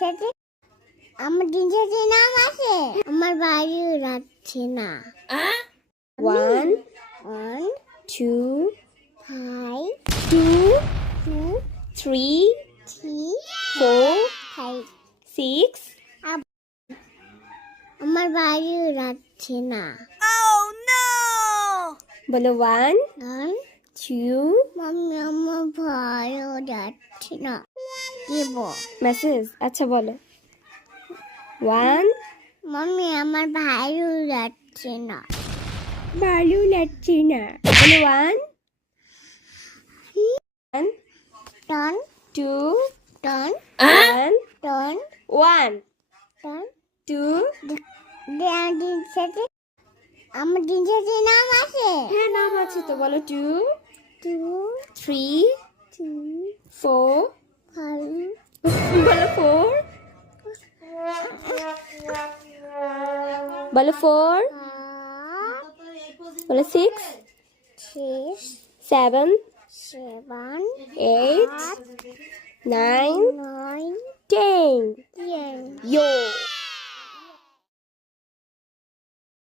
সাথে আমার দিন সাথে নাম আছে আমার বাড়ি যাচ্ছে না 1 1 2 5 2 2 3 3 4 5 6 আমার বাড়ি যাচ্ছে না বলো 1 1 2 মাম্মি আমার ভালো যাচ্ছে না দেব মেসেজ আচ্ছা বলো 1 মাম্মি আমার ভালো যাচ্ছে না ভালো লাগছে না বলো 1 টন 2 টন 1 টন 1 টন 2 দিন সাথে আমার দিন সাথে নাম আছে হ্যাঁ নাম আছে তো বলো 2 2 3 3 4 5 বলো 4 বলো 4 বলো 6 6 7 7 8 9 9